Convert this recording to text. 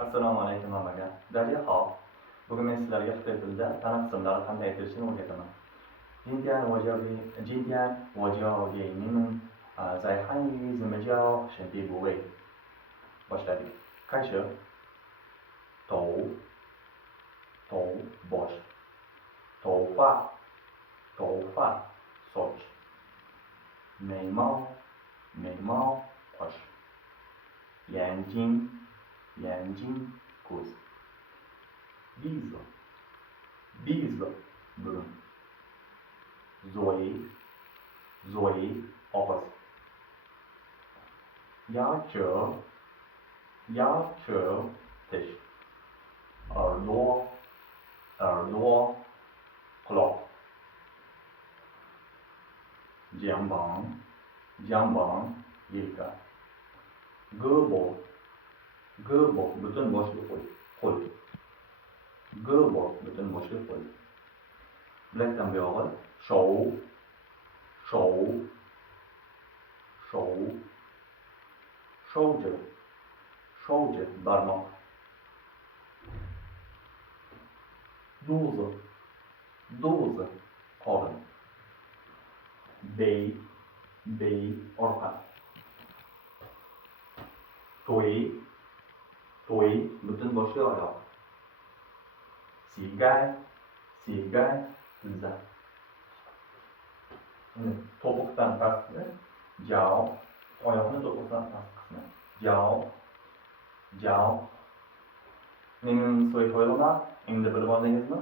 Assalomu alaykum hammaga. Daryo hao. Bugun men sizlarga xitoy tilida tana qismlari qanday aytilishini o'rgataman. 今天我教给你们在汉语怎么教身体部位。Boshladik. 开始。头 bosh. 头发 soch. 眉毛 qosh. 眼睛 ko'z. Biz burun. Zoe og'iz. Yarchi tish. Orlo quloq. Jambon yelka. G'bo butun boshli qo'l. G'bo butun boshli qo'l. Bilakdan buyog'i shovji barmoq. Do'zi qorin. Bey orqa. To'y butun boshli oyoq. Siygay tizza. To'piqdan pastki jao, oyoqni to'piqdan past qismi. Jao. Mening so'y qo'yilaman. Endi bilib oldingizmi?